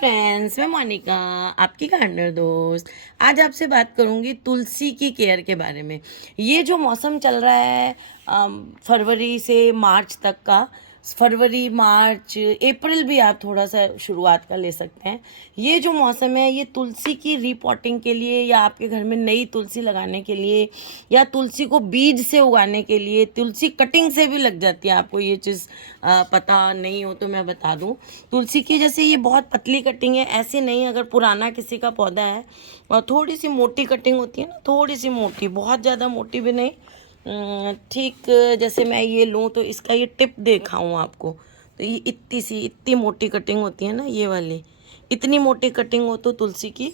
Friends, मैं मोनिका, आपकी gardener दोस्त। आज आपसे बात करूंगी तुलसी की केयर के बारे में। ये जो मौसम चल रहा है फरवरी से मार्च तक का, फरवरी मार्च अप्रैल भी आप थोड़ा सा शुरुआत का ले सकते हैं। ये जो मौसम है ये तुलसी की रीपॉटिंग के लिए या आपके घर में नई तुलसी लगाने के लिए या तुलसी को बीज से उगाने के लिए, तुलसी कटिंग से भी लग जाती है। आपको ये चीज़ पता नहीं हो तो मैं बता दूं, तुलसी की जैसे ये बहुत पतली कटिंग है, ऐसे नहीं। अगर पुराना किसी का पौधा है और थोड़ी सी मोटी कटिंग होती है ना, थोड़ी सी मोटी, बहुत ज़्यादा मोटी भी नहीं, ठीक। जैसे मैं ये लूँ तो इसका ये टिप दिखाऊँ आपको, तो ये इतनी मोटी कटिंग होती है ना, ये वाली इतनी मोटी कटिंग हो तो तुलसी की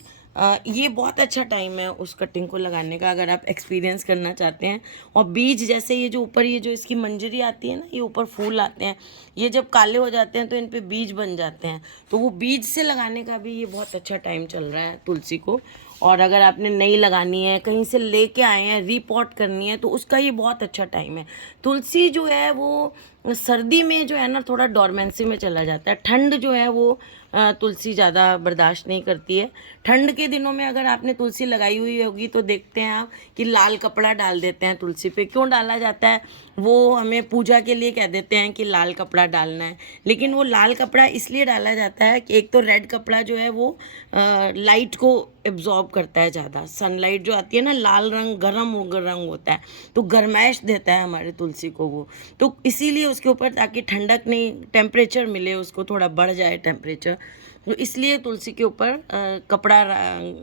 ये बहुत अच्छा टाइम है उस कटिंग को लगाने का, अगर आप एक्सपीरियंस करना चाहते हैं। और बीज जैसे ये जो ऊपर ये जो इसकी मंजरी आती है ना, ये ऊपर फूल आते हैं, ये जब काले हो जाते हैं तो इन पे बीज बन जाते हैं, तो वो बीज से लगाने का भी ये बहुत अच्छा टाइम चल रहा है तुलसी को। और अगर आपने नई लगानी है, कहीं से लेके आए हैं, रीपॉट करनी है, तो उसका ये बहुत अच्छा टाइम है। तुलसी जो है वो सर्दी में जो है ना थोड़ा डोरमेंसी में चला जाता है। ठंड जो है वो तुलसी ज़्यादा बर्दाश्त नहीं करती है। ठंड के दिनों में अगर आपने तुलसी लगाई हुई होगी तो देखते हैं आप कि लाल कपड़ा डाल देते हैं तुलसी पे। क्यों डाला जाता है? वो हमें पूजा के लिए कह देते हैं कि लाल कपड़ा डालना है, लेकिन वो लाल कपड़ा इसलिए डाला जाता है कि एक तो रेड कपड़ा जो है वो लाइट को एब्जॉर्ब करता है ज़्यादा। सनलाइट जो आती है ना, लाल रंग गर्म रंग होता है, तो गर्माइश देता है हमारे तुलसी को वो, तो इसीलिए उसके ऊपर, ताकि ठंडक नहीं, टेम्परेचर मिले उसको, थोड़ा बढ़ जाए टेम्परेचर, तो इसलिए तुलसी के ऊपर कपड़ा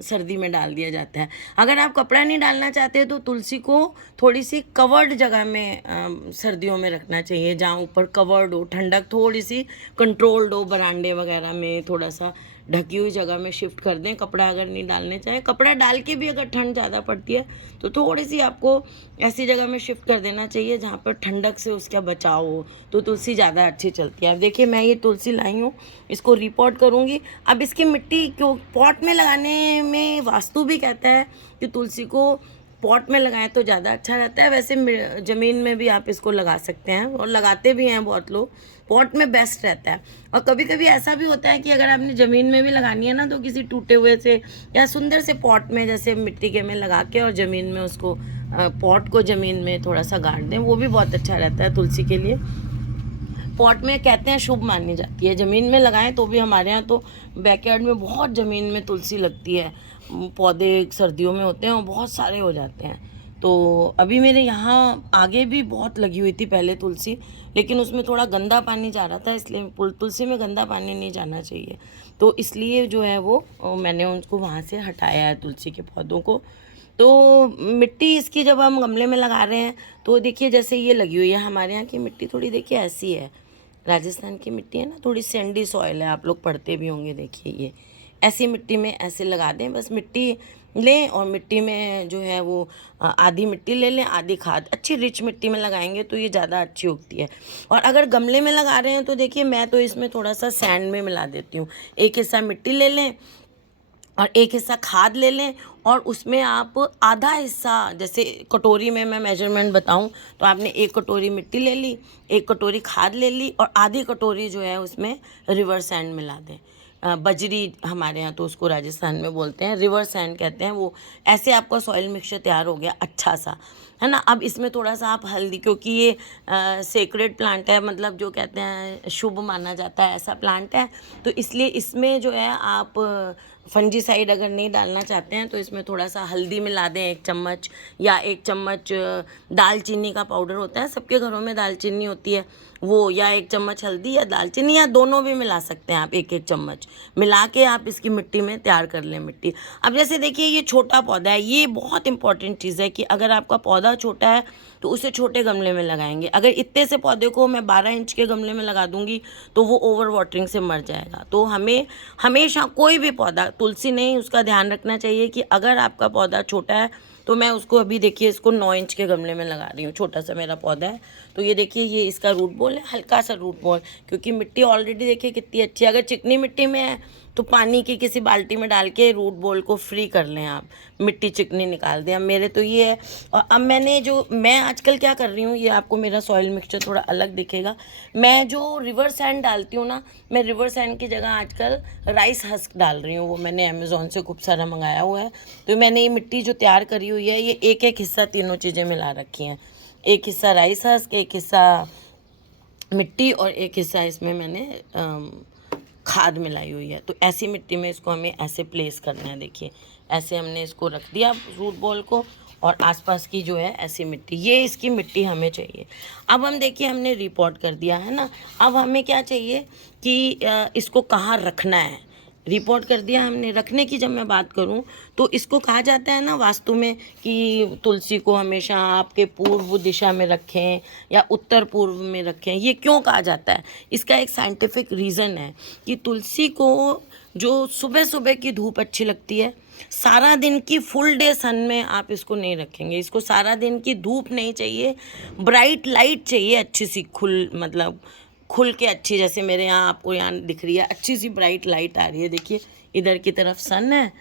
सर्दी में डाल दिया जाता है। अगर आप कपड़ा नहीं डालना चाहते तो तुलसी को थोड़ी सी कवर्ड जगह में सर्दियों में रखना चाहिए, जहाँ ऊपर कवर्ड हो, ठंडक थोड़ी सी कंट्रोल्ड हो, बरांडे वगैरह में थोड़ा सा ढकी हुई जगह में शिफ्ट कर दें। कपड़ा अगर नहीं डालने चाहें, कपड़ा डाल के भी अगर ठंड ज़्यादा पड़ती है तो थोड़ी सी आपको ऐसी जगह में शिफ्ट कर देना चाहिए जहाँ पर ठंडक से उसका बचाव हो, तो तुलसी ज़्यादा अच्छी चलती है। अब देखिए, मैं ये तुलसी लाई हूँ, इसको रिपोर्ट करूँगी। अब इसकी मिट्टी क्यों पॉट में लगाने में, वास्तु भी कहता है कि तुलसी को पॉट में लगाएं तो ज़्यादा अच्छा रहता है। वैसे ज़मीन में भी आप इसको लगा सकते हैं और लगाते भी हैं बहुत लोग, पॉट में बेस्ट रहता है। और कभी कभी ऐसा भी होता है कि अगर आपने ज़मीन में भी लगानी है ना, तो किसी टूटे हुए से या सुंदर से पॉट में, जैसे मिट्टी के में लगा के और ज़मीन में उसको, पॉट को ज़मीन में थोड़ा सा गाड़ दें, वो भी बहुत अच्छा रहता है तुलसी के लिए। पॉट में कहते हैं शुभ मानी जाती है, ज़मीन में लगाएं तो भी। हमारे यहाँ तो बैकयार्ड में बहुत ज़मीन में तुलसी लगती है, पौधे सर्दियों में होते हैं और बहुत सारे हो जाते हैं। तो अभी मेरे यहाँ आगे भी बहुत लगी हुई थी पहले तुलसी, लेकिन उसमें थोड़ा गंदा पानी जा रहा था, इसलिए तुलसी में गंदा पानी नहीं जाना चाहिए, तो इसलिए जो है वो मैंने उनको वहाँ से हटाया है तुलसी के पौधों को। तो मिट्टी इसकी जब हम गमले में लगा रहे हैं तो देखिए, जैसे ये लगी हुई है, हमारे यहाँ की मिट्टी थोड़ी देखिए ऐसी है, राजस्थान की मिट्टी है ना, थोड़ी सैंडी सॉइल है, आप लोग पढ़ते भी होंगे। देखिए ये ऐसी मिट्टी में ऐसे लगा दें, बस मिट्टी लें और मिट्टी में जो है वो आधी मिट्टी ले लें, आधी खाद। अच्छी रिच मिट्टी में लगाएंगे तो ये ज़्यादा अच्छी उगती है। और अगर गमले में लगा रहे हैं तो देखिए, मैं तो इसमें थोड़ा सा सैंड में मिला देती हूँ। एक हिस्सा मिट्टी ले लें और एक हिस्सा खाद ले लें, और उसमें आप आधा हिस्सा, जैसे कटोरी में मैं मेजरमेंट बताऊं तो आपने एक कटोरी मिट्टी ले ली, एक कटोरी खाद ले ली, और आधी कटोरी जो है उसमें रिवर सैंड मिला दें। बजरी हमारे यहाँ तो उसको राजस्थान में बोलते हैं, रिवर सैंड कहते हैं वो। ऐसे आपका सॉइल मिक्सचर तैयार हो गया अच्छा सा, है ना। अब इसमें थोड़ा सा आप हल्दी, क्योंकि ये सेक्रेड प्लांट है, मतलब जो कहते हैं शुभ माना जाता है, ऐसा प्लांट है, तो इसलिए इसमें जो है आप फंजीसाइड अगर नहीं डालना चाहते हैं तो इसमें थोड़ा सा हल्दी मिला दें, 1 चम्मच, या 1 चम्मच दालचीनी का पाउडर होता है, सबके घरों में दालचीनी होती है वो, या 1 चम्मच हल्दी या दालचीनी, या दोनों भी मिला सकते हैं आप, 1-1 चम्मच मिला के आप इसकी मिट्टी में तैयार कर लें मिट्टी। अब जैसे देखिए, ये छोटा पौधा है, ये बहुत इंपॉर्टेंट चीज़ है कि अगर आपका पौधा छोटा है तो उसे छोटे गमले में लगाएंगे। अगर इतने से पौधे को मैं 12 इंच के गमले में लगा दूंगी तो वो ओवर वाटरिंग से मर जाएगा। तो हमें हमेशा कोई भी पौधा, तुलसी नहीं, उसका ध्यान रखना चाहिए कि अगर आपका पौधा छोटा है, तो मैं उसको अभी देखिए, इसको 9 इंच के गमले में लगा रही हूँ, छोटा सा मेरा पौधा है। तो ये देखिए, ये इसका रूट बॉल है, हल्का सा रूट बॉल, क्योंकि मिट्टी ऑलरेडी देखिए कितनी अच्छी है। अगर चिकनी मिट्टी में तो पानी की किसी बाल्टी में डाल के रूट बॉल को फ्री कर लें आप, मिट्टी चिकनी निकाल दें। अब मेरे तो ये है। और अब मैं आजकल क्या कर रही हूँ, ये आपको मेरा सॉइल मिक्सचर थोड़ा अलग दिखेगा। मैं जो रिवर सैंड डालती हूँ ना, मैं रिवर सैंड की जगह आजकल राइस हस्क डाल रही हूँ। वो मैंने अमेज़ोन से खूब सारा मंगाया हुआ है। तो मैंने ये मिट्टी जो तैयार करी हुई है, ये एक एक हिस्सा तीनों चीज़ें मिला रखी हैं। एक हिस्सा राइस हस्क, एक हिस्सा मिट्टी और एक हिस्सा इसमें मैंने खाद मिलाई हुई है। तो ऐसी मिट्टी में इसको हमें ऐसे प्लेस करना है। देखिए ऐसे हमने इसको रख दिया रूट बॉल को, और आसपास की जो है ऐसी मिट्टी, ये इसकी मिट्टी हमें चाहिए। अब हम देखिए हमने रिपोर्ट कर दिया है ना, अब हमें क्या चाहिए कि इसको कहाँ रखना है। रिपोर्ट कर दिया हमने। रखने की जब मैं बात करूं तो इसको कहा जाता है ना वास्तु में कि तुलसी को हमेशा आपके पूर्व दिशा में रखें या उत्तर पूर्व में रखें। ये क्यों कहा जाता है, इसका एक साइंटिफिक रीज़न है कि तुलसी को जो सुबह सुबह की धूप अच्छी लगती है, सारा दिन की फुल डे सन में आप इसको नहीं रखेंगे। इसको सारा दिन की धूप नहीं चाहिए, ब्राइट लाइट चाहिए, अच्छी सी खुल के अच्छी, जैसे मेरे यहाँ आपको यहाँ दिख रही है अच्छी सी ब्राइट लाइट आ रही है। देखिए इधर की तरफ सन है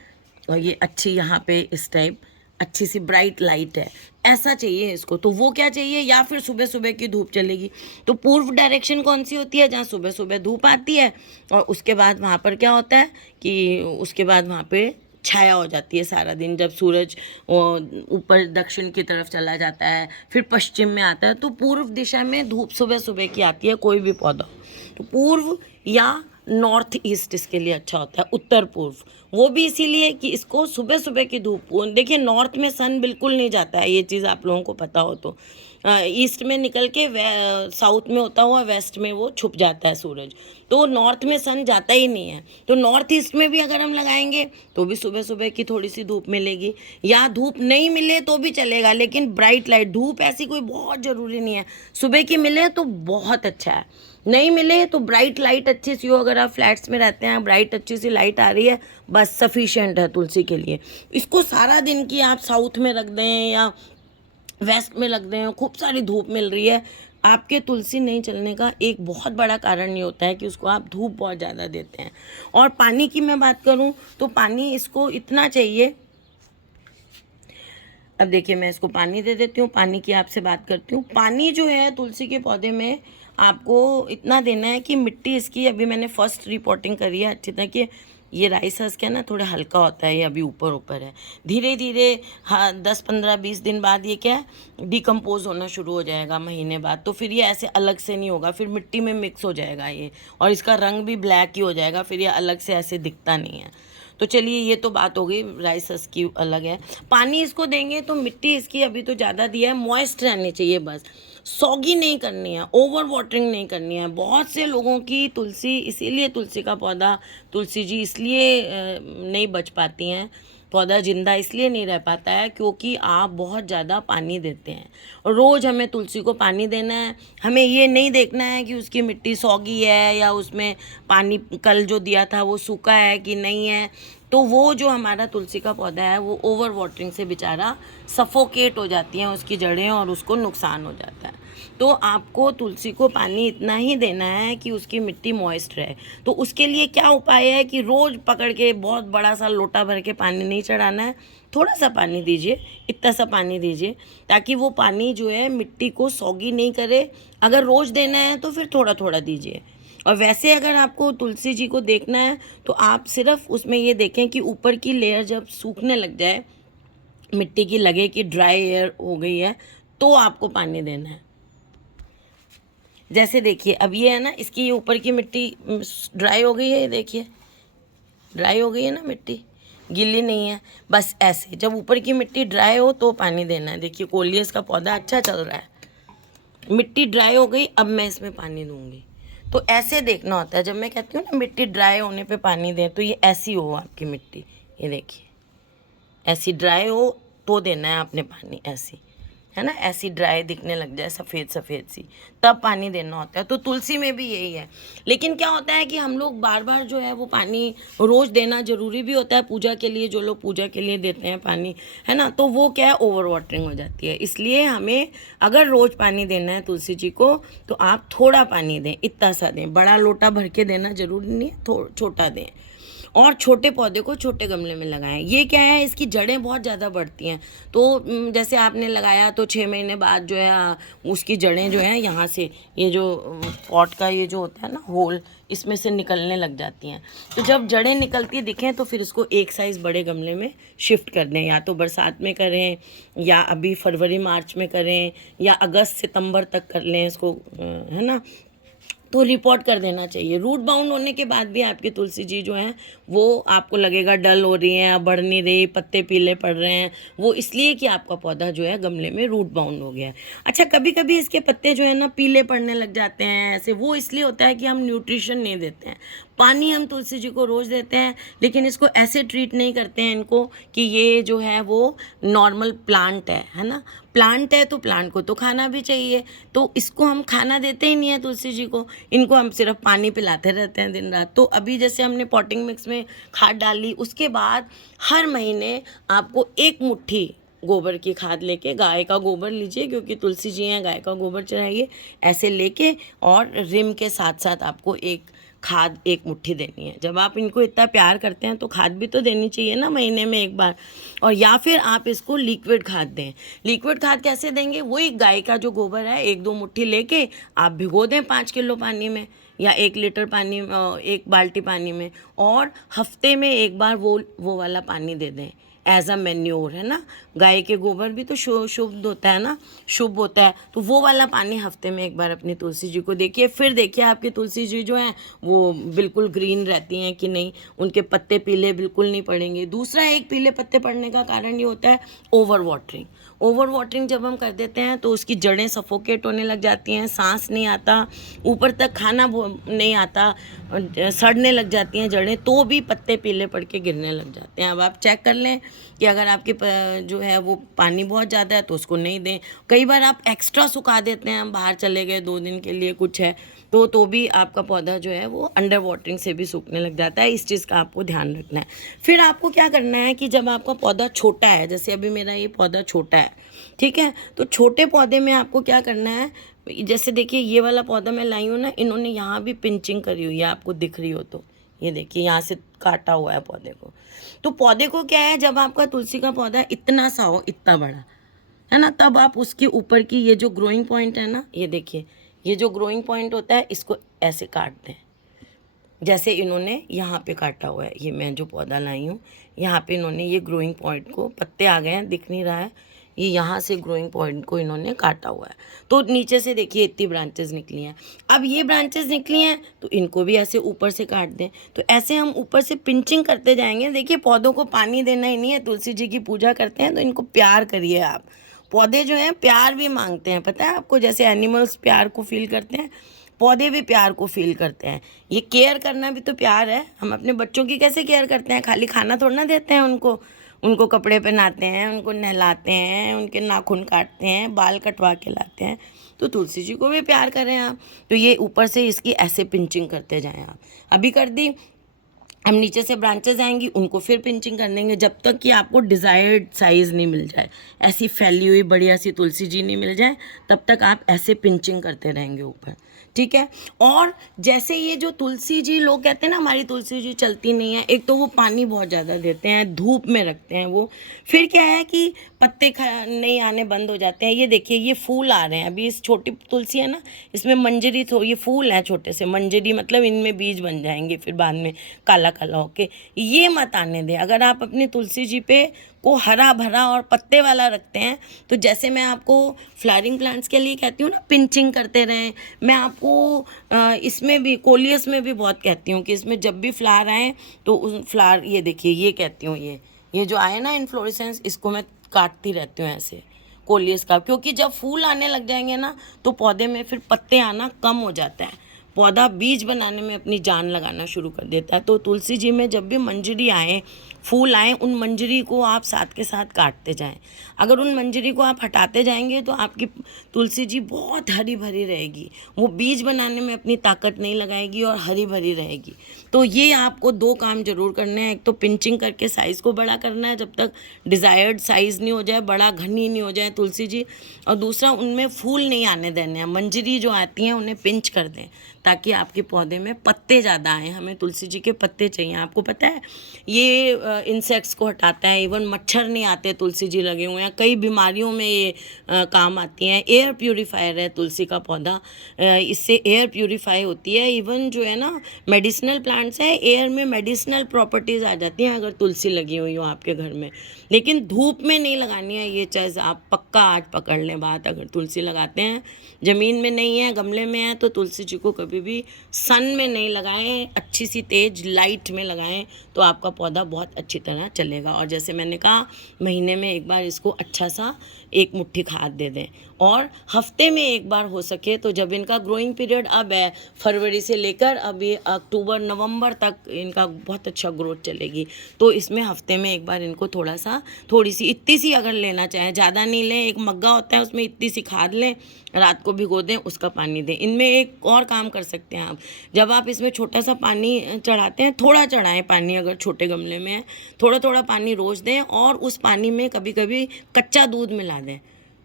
और ये अच्छी यहाँ पे इस टाइप अच्छी सी ब्राइट लाइट है, ऐसा चाहिए इसको। तो वो क्या चाहिए, या फिर सुबह सुबह की धूप चलेगी। तो पूर्व डायरेक्शन कौन सी होती है, जहाँ सुबह सुबह धूप आती है और उसके बाद वहाँ पर क्या होता है कि उसके बाद वहाँ पे छाया हो जाती है सारा दिन। जब सूरज ऊपर दक्षिण की तरफ चला जाता है फिर पश्चिम में आता है, तो पूर्व दिशा में धूप सुबह सुबह की आती है कोई भी पौधा। तो पूर्व या नॉर्थ ईस्ट इसके लिए अच्छा होता है, उत्तर पूर्व। वो भी इसीलिए कि इसको सुबह सुबह की धूप, देखिए नॉर्थ में सन बिल्कुल नहीं जाता है, ये चीज़ आप लोगों को पता हो तो। ईस्ट में निकल के साउथ में होता हुआ वेस्ट में वो छुप जाता है सूरज, तो नॉर्थ में सन जाता ही नहीं है। तो नॉर्थ ईस्ट में भी अगर हम लगाएंगे तो भी सुबह सुबह की थोड़ी सी धूप मिलेगी, या धूप नहीं मिले तो भी चलेगा, लेकिन ब्राइट लाइट, धूप ऐसी कोई बहुत ज़रूरी नहीं है, सुबह की मिले तो बहुत अच्छा है, नहीं मिले तो ब्राइट लाइट अच्छी सी हो। अगर आप फ्लैट्स में रहते हैं, ब्राइट अच्छी सी लाइट आ रही है, बस सफिशिएंट है तुलसी के लिए। इसको सारा दिन की आप साउथ में रख दें या वेस्ट में रख दें, खूब सारी धूप मिल रही है, आपके तुलसी नहीं चलने का एक बहुत बड़ा कारण ये होता है कि उसको आप धूप बहुत ज़्यादा देते हैं। और पानी की मैं बात करूं तो पानी इसको इतना चाहिए। अब देखिए मैं इसको पानी दे देती हूँ, पानी की आपसे बात करती हूँ। पानी जो है तुलसी के पौधे में आपको इतना देना है कि मिट्टी इसकी, अभी मैंने फर्स्ट रिपोर्टिंग करी है अच्छी तरह कि ये राइस हस्क है ना, थोड़ा हल्का होता है, ये अभी ऊपर ऊपर है। धीरे धीरे हाँ 10-15-20 दिन बाद ये क्या है डिकम्पोज होना शुरू हो जाएगा, महीने बाद। तो फिर ये ऐसे अलग से नहीं होगा, फिर मिट्टी में मिक्स हो जाएगा ये, और इसका रंग भी ब्लैक ही हो जाएगा, फिर ये अलग से ऐसे दिखता नहीं है। तो चलिए ये तो बात हो गई राइस हस्क की अलग है। पानी इसको देंगे तो मिट्टी इसकी अभी तो ज़्यादा दिया है, मॉइस्ट रहनी चाहिए बस, सॉगी नहीं करनी है, ओवर वाटरिंग नहीं करनी है। बहुत से लोगों की तुलसी, इसीलिए तुलसी का पौधा, तुलसी जी इसलिए नहीं बच पाती हैं, पौधा जिंदा इसलिए नहीं रह पाता है क्योंकि आप बहुत ज़्यादा पानी देते हैं। और रोज़ हमें तुलसी को पानी देना है, हमें ये नहीं देखना है कि उसकी मिट्टी सौगी है या उसमें पानी कल जो दिया था वो सूखा है कि नहीं है। तो वो जो हमारा तुलसी का पौधा है वो ओवर वाटरिंग से बेचारा सफोकेट हो जाती हैं उसकी जड़ें और उसको नुकसान हो जाता है। तो आपको तुलसी को पानी इतना ही देना है कि उसकी मिट्टी मॉइस्ट रहे। तो उसके लिए क्या उपाय है कि रोज़ पकड़ के बहुत बड़ा सा लोटा भर के पानी नहीं चढ़ाना है, थोड़ा सा पानी दीजिए, इतना सा पानी दीजिए ताकि वो पानी जो है मिट्टी को सौगी नहीं करे। अगर रोज़ देना है तो फिर थोड़ा थोड़ा दीजिए। और वैसे अगर आपको तुलसी जी को देखना है तो आप सिर्फ उसमें ये देखें कि ऊपर की लेयर जब सूखने लग जाए, मिट्टी की लगे कि ड्राई एयर हो गई है, तो आपको पानी देना है। जैसे देखिए अब ये है ना, इसकी ऊपर की मिट्टी ड्राई हो गई है, ये देखिए ड्राई हो गई है ना मिट्टी, गीली नहीं है। बस ऐसे जब ऊपर की मिट्टी ड्राई हो तो पानी देना है। देखिए कोलियस का पौधा अच्छा चल रहा है, मिट्टी ड्राई हो गई, अब मैं इसमें पानी दूंगी। तो ऐसे देखना होता है। जब मैं कहती हूँ ना मिट्टी ड्राई होने पे पानी दें, तो ये ऐसी हो आपकी मिट्टी, ये देखिए ऐसी ड्राई हो तो देना है आपने पानी, ऐसी है ना, ऐसी ड्राई दिखने लग जाए सफ़ेद सफ़ेद सी, तब पानी देना होता है। तो तुलसी में भी यही है। लेकिन क्या होता है कि हम लोग बार बार जो है वो पानी रोज़ देना ज़रूरी भी होता है पूजा के लिए, जो लोग पूजा के लिए देते हैं पानी, है ना, तो वो क्या है ओवर वाटरिंग हो जाती है। इसलिए हमें अगर रोज़ पानी देना है तुलसी जी को तो आप थोड़ा पानी दें, इतना सा दें, बड़ा लोटा भर के देना ज़रूरी नहीं है, छोटा दें। और छोटे पौधे को छोटे गमले में लगाएं। ये क्या है, इसकी जड़ें बहुत ज़्यादा बढ़ती हैं, तो जैसे आपने लगाया तो 6 महीने बाद जो है उसकी जड़ें जो हैं यहाँ से, ये जो पॉट का ये जो होता है ना होल, इसमें से निकलने लग जाती हैं। तो जब जड़ें निकलती दिखें तो फिर इसको एक साइज़ बड़े गमले में शिफ्ट कर दें, या तो बरसात में करें, या अभी फरवरी मार्च में करें, या अगस्त सितंबर तक कर लें इसको, है ना। तो रिपोर्ट कर देना चाहिए। रूट बाउंड होने के बाद भी आपकी तुलसी जी जो हैं वो आपको लगेगा डल हो रही हैं, बढ़ नहीं रही, पत्ते पीले पड़ रहे हैं, वो इसलिए कि आपका पौधा जो है गमले में रूट बाउंड हो गया है। अच्छा, कभी कभी इसके पत्ते जो है ना पीले पड़ने लग जाते हैं ऐसे, वो इसलिए होता है कि हम न्यूट्रिशन नहीं देते हैं। पानी हम तुलसी जी को रोज़ देते हैं, लेकिन इसको ऐसे ट्रीट नहीं करते हैं इनको कि ये जो है वो नॉर्मल प्लांट है ना। प्लांट है तो प्लांट को तो खाना भी चाहिए, तो इसको हम खाना देते ही नहीं है तुलसी जी को, इनको हम सिर्फ पानी पिलाते रहते हैं दिन रात। तो अभी जैसे हमने पॉटिंग मिक्स में खाद डाली, उसके बाद हर महीने आपको 1 मुट्ठी गोबर की खाद लेके, गाय का गोबर लीजिए क्योंकि तुलसी जी हैं, गाय का गोबर चढ़ाइए, ऐसे लेके और रिम के साथ साथ आपको एक खाद 1 मुट्ठी देनी है। जब आप इनको इतना प्यार करते हैं तो खाद भी तो देनी चाहिए ना महीने में 1 बार। और या फिर आप इसको लिक्विड खाद दें। लिक्विड खाद कैसे देंगे, वही गाय का जो गोबर है 1-2 मुट्ठी लेके आप भिगो दें 5 किलो पानी में, या 1 लीटर पानी, 1 बाल्टी पानी में, और हफ्ते में 1 बार वो वाला पानी दे दें एज अ मैन्योर, है ना। गाय के गोबर भी तो शुद्ध होता है ना, शुभ होता है, तो वो वाला पानी हफ्ते में 1 बार अपनी तुलसी जी को देखिए। फिर देखिए आपकी तुलसी जी जो हैं वो बिल्कुल ग्रीन रहती हैं कि नहीं, उनके पत्ते पीले बिल्कुल नहीं पड़ेंगे। दूसरा एक पीले पत्ते पड़ने का कारण ये होता है ओवर वाटरिंग। ओवर वाटरिंग जब हम कर देते हैं तो उसकी जड़ें सफोकेट होने लग जाती हैं, सांस नहीं आता, ऊपर तक खाना नहीं आता, सड़ने लग जाती हैं जड़ें, तो भी पत्ते पीले पड़ के गिरने लग जाते हैं। अब आप चेक कर लें कि अगर आपके जो है वो पानी बहुत ज़्यादा है तो उसको नहीं दें। कई बार आप एक्स्ट्रा सुखा देते हैं, हम बाहर चले गए 2 दिन के लिए कुछ है तो भी आपका पौधा जो है वो अंडर वाटरिंग से भी सूखने लग जाता है। इस चीज़ का आपको ध्यान रखना है। फिर आपको क्या करना है कि जब आपका पौधा छोटा है, जैसे अभी मेरा ये पौधा छोटा है, ठीक है, तो छोटे पौधे में आपको क्या करना है, जैसे देखिए ये वाला पौधा मैं लाई हूँ ना, इन्होंने यहाँ भी पिंचिंग करी हुई है, आपको दिख रही हो तो ये देखिए यहाँ से काटा हुआ है पौधे को। तो पौधे को क्या है, जब आपका तुलसी का पौधा इतना सा हो, इतना बड़ा है ना, तब आप उसके ऊपर की ये जो ग्रोइंग पॉइंट है ना, ये देखिए ये जो ग्रोइंग पॉइंट होता है इसको ऐसे काट दें, जैसे इन्होंने यहाँ पे काटा हुआ है। ये मैं जो पौधा लाई हूँ यहाँ पे इन्होंने ये ग्रोइंग पॉइंट को, पत्ते आ गए हैं दिख नहीं रहा है, ये यहाँ से ग्रोइंग पॉइंट को इन्होंने काटा हुआ है। तो नीचे से देखिए इतनी ब्रांचेस निकली हैं। अब ये ब्रांचेस निकली हैं तो इनको भी ऐसे ऊपर से काट दें। तो ऐसे हम ऊपर से पिंचिंग करते जाएंगे। देखिए पौधों को पानी देना ही नहीं है, तुलसी जी की पूजा करते हैं तो इनको प्यार करिए आप। पौधे जो हैं प्यार भी मांगते हैं, पता है आपको, जैसे एनिमल्स प्यार को फील करते हैं, पौधे भी प्यार को फील करते हैं। ये केयर करना भी तो प्यार है। हम अपने बच्चों की कैसे केयर करते हैं, खाली खाना थोड़ा ना देते हैं उनको कपड़े पहनाते हैं, उनको नहलाते हैं, उनके नाखून काटते हैं, बाल कटवा के लाते हैं। तो तुलसी जी को भी प्यार करें आप। तो ये ऊपर से इसकी ऐसे पिंचिंग करते जाएं आप। अभी कर दी, अब नीचे से ब्रांचेस आएंगी, उनको फिर पिंचिंग कर देंगे जब तक कि आपको डिज़ायर्ड साइज़ नहीं मिल जाए, ऐसी फैली हुई बढ़िया सी तुलसी जी नहीं मिल जाए, तब तक आप ऐसे पिंचिंग करते रहेंगे ऊपर, ठीक है। और जैसे ये जो तुलसी जी, लोग कहते हैं ना हमारी तुलसी जी चलती नहीं है, एक तो वो पानी बहुत ज़्यादा देते हैं, धूप में रखते हैं वो, फिर क्या है कि पत्ते नहीं आने बंद हो जाते हैं। ये देखिए ये फूल आ रहे हैं, अभी इस छोटी तुलसी है ना, इसमें मंजरी, तो ये फूल हैं छोटे से, मंजरी मतलब इनमें बीज बन जाएंगे फिर बाद में काला काला होके। ये मत आने दें। अगर आप अपनी तुलसी जी पे को हरा भरा और पत्ते वाला रखते हैं, तो जैसे मैं आपको फ्लावरिंग प्लांट्स के लिए कहती हूँ ना पिंचिंग करते रहें, मैं आपको इसमें भी, कोलियस में भी बहुत कहती हूँ कि इसमें जब भी फ्लावर आए तो उस फ्लावर, ये देखिए ये कहती हूँ, ये जो आए ना इन्फ्लोरेसेंस, इसको मैं काटती रहती हूँ ऐसे कोलियस का, क्योंकि जब फूल आने लग जाएंगे ना तो पौधे में फिर पत्ते आना कम हो जाता है, पौधा बीज बनाने में अपनी जान लगाना शुरू कर देता है। तो तुलसी जी में जब भी मंजरी आए, फूल आए, उन मंजरी को आप साथ के साथ काटते जाएं। अगर उन मंजरी को आप हटाते जाएंगे तो आपकी तुलसी जी बहुत हरी भरी रहेगी, वो बीज बनाने में अपनी ताकत नहीं लगाएगी और हरी भरी रहेगी। तो ये आपको 2 काम ज़रूर करने हैं। एक तो पिंचिंग करके साइज़ को बड़ा करना है जब तक डिज़ायर्ड साइज़ नहीं हो जाए, बड़ा घनी नहीं हो जाए तुलसी जी, और दूसरा उनमें फूल नहीं आने देने हैं। मंजरी जो आती हैं उन्हें पिंच कर दें ताकि आपके पौधे में पत्ते ज़्यादा आएँ। हमें तुलसी जी के पत्ते चाहिए। आपको पता है ये इंसेक्ट्स को हटाता है, इवन मच्छर नहीं आते तुलसी जी लगे हुए हैं। कई बीमारियों में ये काम आती हैं। एयर प्यूरीफायर है तुलसी का पौधा, इससे एयर प्यूरीफाई होती है। इवन जो है ना मेडिसिनल प्लांट्स है, एयर में मेडिसिनल प्रॉपर्टीज़ आ जाती हैं अगर तुलसी लगी हुई हो आपके घर में। लेकिन धूप में नहीं लगानी है ये चीज़, आप पक्का आज पकड़ लें बात। अगर तुलसी लगाते हैं, ज़मीन में नहीं है, गमले में है, तो तुलसी जी को कभी भी सन में नहीं लगाएं, अच्छी सी तेज लाइट में लगाएं, तो आपका पौधा बहुत अच्छी तरह चलेगा। और जैसे मैंने कहा, महीने में एक बार इसको अच्छा सा 1 मुट्ठी खाद दे दें, और हफ्ते में एक बार हो सके तो, जब इनका ग्रोइंग पीरियड अब है फरवरी से लेकर अभी अक्टूबर नवंबर तक इनका बहुत अच्छा ग्रोथ चलेगी, तो इसमें हफ्ते में एक बार इनको थोड़ी सी इतनी सी अगर लेना चाहें, ज़्यादा नहीं लें, एक मग्गा होता है उसमें इतनी सी खाद लें, रात को भिगो दें, उसका पानी दें। इनमें एक और काम कर सकते हैं आप, जब आप इसमें छोटा सा पानी चढ़ाते हैं, थोड़ा चढ़ाएं पानी, अगर छोटे गमले में है थोड़ा थोड़ा पानी रोज़ दें, और उस पानी में कभी कभी कच्चा दूध मिला दें।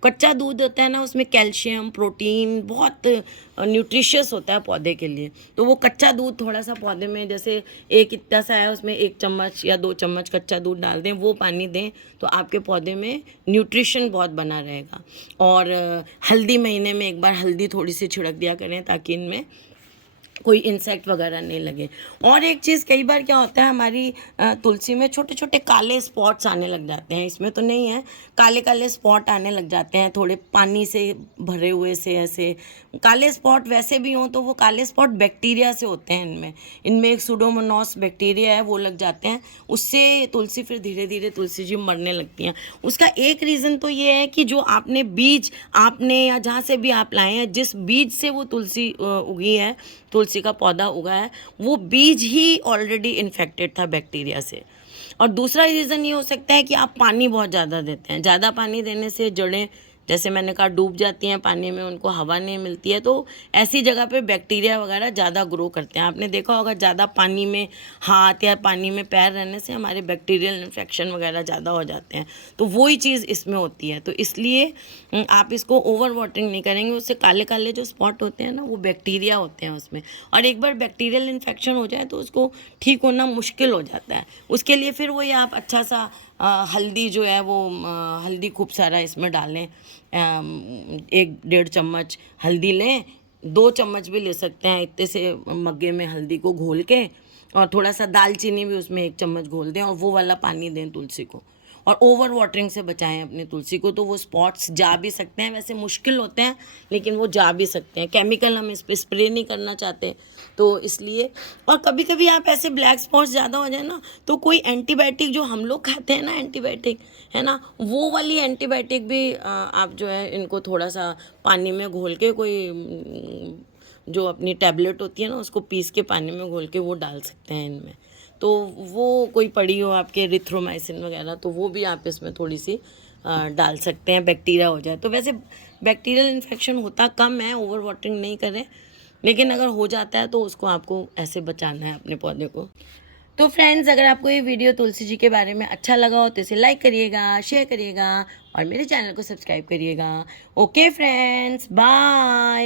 कच्चा दूध होता है ना, उसमें कैल्शियम, प्रोटीन, बहुत न्यूट्रिशियस होता है पौधे के लिए। तो वो कच्चा दूध थोड़ा सा पौधे में, जैसे एक इतना सा है उसमें 1 चम्मच या 2 चम्मच कच्चा दूध डाल दें, वो पानी दें, तो आपके पौधे में न्यूट्रिशन बहुत बना रहेगा। और हल्दी, महीने में एक बार हल्दी थोड़ी सी छिड़क दिया करें ताकि इनमें कोई इंसेक्ट वगैरह नहीं लगे। और एक चीज़, कई बार क्या होता है हमारी तुलसी में छोटे छोटे काले स्पॉट्स आने लग जाते हैं, इसमें तो नहीं है, काले काले स्पॉट आने लग जाते हैं थोड़े पानी से भरे हुए से। ऐसे काले स्पॉट वैसे भी हों तो वो काले स्पॉट बैक्टीरिया से होते हैं। इनमें एक सुडोमोनास बैक्टीरिया है, वो लग जाते हैं, उससे तुलसी फिर धीरे धीरे तुलसी जी मरने लगती हैं। उसका एक रीज़न तो ये है कि जो आपने बीज, आपने या जहाँ से भी आप लाए हैं, जिस बीज से वो तुलसी उगी है, तुलसी का पौधा उगा है, वो बीज ही ऑलरेडी इन्फेक्टेड था बैक्टीरिया से। और दूसरा रीज़न ये हो सकता है कि आप पानी बहुत ज़्यादा देते हैं। ज़्यादा पानी देने से जड़ें, जैसे मैंने कहा, डूब जाती हैं पानी में, उनको हवा नहीं मिलती है, तो ऐसी जगह पे बैक्टीरिया वगैरह ज़्यादा ग्रो करते हैं। आपने देखा होगा, ज़्यादा पानी में हाथ या पानी में पैर रहने से हमारे बैक्टीरियल इन्फेक्शन वगैरह ज़्यादा हो जाते हैं, तो वही चीज़ इसमें होती है। तो इसलिए आप इसको ओवर वाटरिंग नहीं करेंगे, उससे काले काले जो स्पॉट होते हैं ना, वो बैक्टीरिया होते हैं उसमें, और एक बार बैक्टीरियल इन्फेक्शन हो जाए तो उसको ठीक होना मुश्किल हो जाता है। उसके लिए फिर वही आप अच्छा सा हल्दी जो है वो हल्दी खूब सारा इसमें डालें, 1-1.5 चम्मच हल्दी लें, 2 चम्मच भी ले सकते हैं, इतने से मग्गे में हल्दी को घोल के, और थोड़ा सा दालचीनी भी उसमें 1 चम्मच घोल दें, और वो वाला पानी दें तुलसी को। और ओवर वाटरिंग से बचाएं अपनी तुलसी को, तो वो स्पॉट्स जा भी सकते हैं, वैसे मुश्किल होते हैं लेकिन वो जा भी सकते हैं। केमिकल हम इस पर स्प्रे नहीं करना चाहते, तो इसलिए। और कभी कभी आप ऐसे ब्लैक स्पॉट्स ज़्यादा हो जाए ना, तो कोई एंटीबायोटिक जो हम लोग खाते हैं ना, एंटीबायोटिक है ना, वो वाली एंटीबायोटिक भी आप जो है इनको थोड़ा सा पानी में घोल के, कोई जो अपनी टैबलेट होती है ना, उसको पीस के पानी में घोल के वो डाल सकते हैं इनमें। तो वो कोई पड़ी हो आपके एरिथ्रोमाइसिन वगैरह, तो वो भी आप इसमें थोड़ी सी डाल सकते हैं, बैक्टीरिया हो जाए तो। वैसे बैक्टीरियल इन्फेक्शन होता कम है, ओवर वाटरिंग नहीं करें, लेकिन अगर हो जाता है तो उसको आपको ऐसे बचाना है अपने पौधे को। तो फ्रेंड्स, अगर आपको ये वीडियो तुलसी जी के बारे में अच्छा लगा हो तो इसे लाइक करिएगा, शेयर करिएगा, और मेरे चैनल को सब्सक्राइब करिएगा। Okay friends, bye.